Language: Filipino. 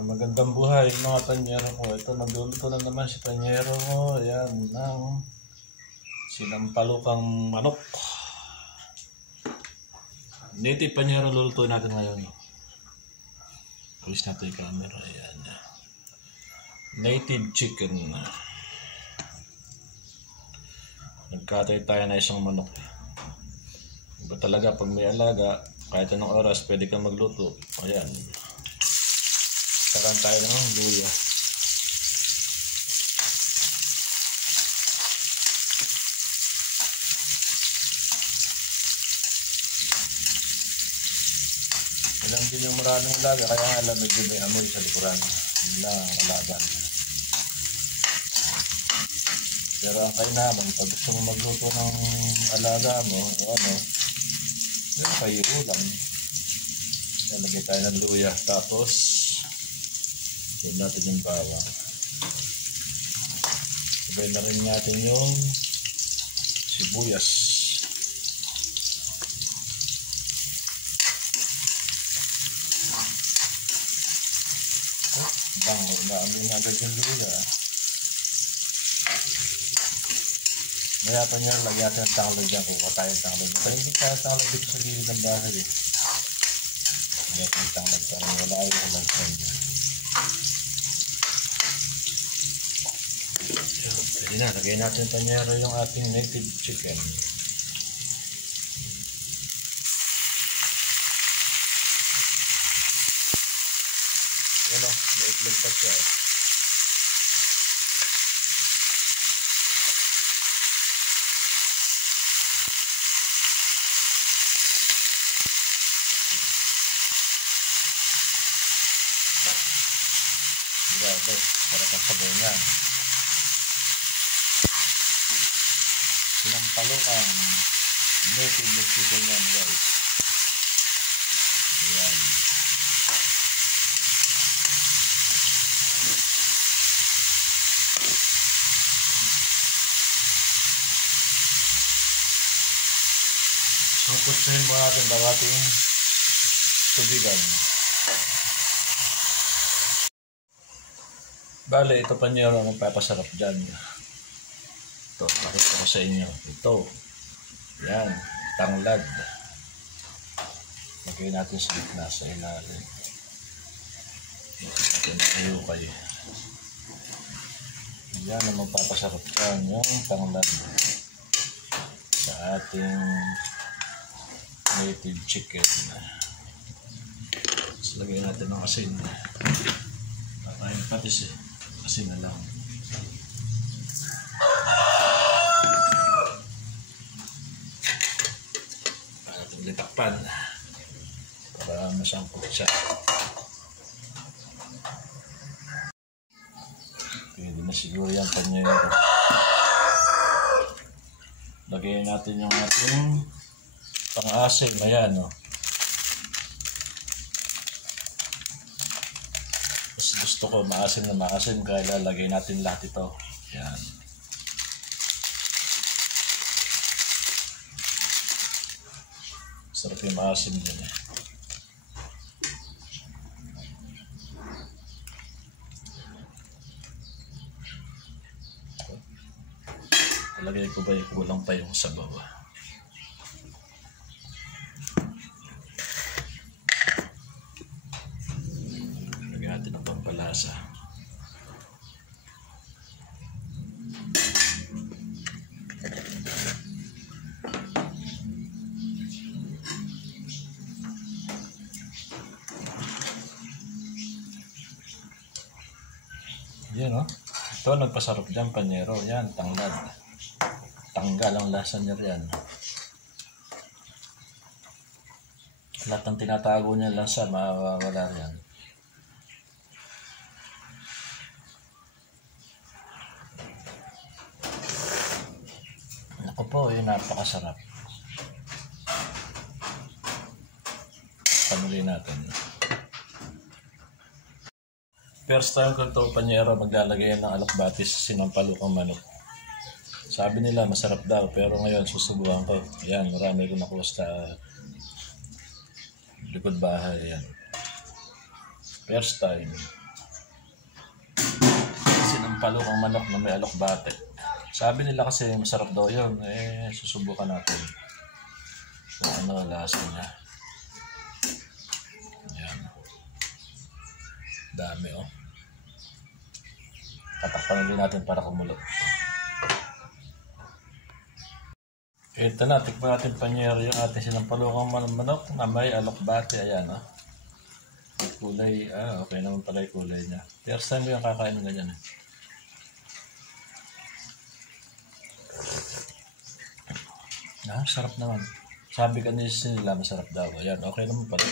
Magandang buhay mga panyero ko. Ito, nagluluto na naman si panyero ko. Ayan, ng sinampalukang manok. Native panyero luluto natin ngayon. Pulis natin yung camera. Ayan. Native chicken. Nagkatay tayo na isang manok. Iba talaga pag may alaga, kahit anong oras pwede kang magluto. Ayan. Karan tayo ng luya. Ilang din yung maraming laga, kaya nga alam medyo may amoy sa likuran. Yun lang ang alagaan. Pero ang kainaman, pag gusto mo magluto ng alaga mo, o ano, yun kayo ulam. Lagay tayo ng luya, tapos yun natin yung bawang. Sabay na rin natin yung sibuyas. Bango, naamoy na agad yung luya. Maya pa niya, lagyan natin ang tanglad dyan kung katayin tanglad. Kaya hindi kaya tanglad dito sa gilid ng bahay eh. Lagyan natin ang tanglad parang wala yung walang sand. Pwede na, lagay natin panyero yung ating native chicken. Ano, maiklog pa siya eh. Grabe, sarap ang sabaw niya. Sinampalukang native chicken yan guys. Ayan. So putsahin mo natin daw ating tubigan. Bale, ito panyero ang magpapasarap dyan. Ito, pakita ko sa inyo. Ito. Yan. Tanglad. Lagay natin sa gitna sa ilalim. Ito tayo kayo. Yan ang magpapasarap dyan. Yung tanglad. Sa ating native chicken. Tapos lagay natin ng asin. Patayang patis eh. Asin na lang. Para itong litakpan para masampok siya. Pwede na siguro yan panyero. Lagyan natin yung ating pang-asim. Ayan o. Gusto ko maasim na maasim kaya lalagay natin lahat ito. Yan. Sarap yung maasim din eh. Talagay ko ba yung kulang pa yung sabaw. Natin ang pampalasa. Yan o. Ito nagpasarap dyan panyero. Yan, tanglad. Tanggal ang lasa niya yan. Lahat ng tinatago niya lasa, mawawala yan. Ako po, yun napakasarap. Panuloy natin. First time ko ito panyero maglalagay ng alokbatis sa sinampalukang manok. Sabi nila masarap daw pero ngayon susubukan ko. Yan, marami ko nakuha sa likod bahay. Yan. First time. palukang manok na may alokbate. Sabi nila kasi masarap daw yun. Susubukan natin. Kung ano lasa niya. Ayan. Dami oh. Tatakpan ulit natin para kumulo. Ito na, tikpan natin panyero yung ating sinampalukang manok na may alokbate. Ayan oh. Kulay, okay naman pala yung kulay niya. First time ko yung kakain ng ganyan eh. Sarap naman. Sabi kanina nila masarap daw. Ayan, okay naman pala.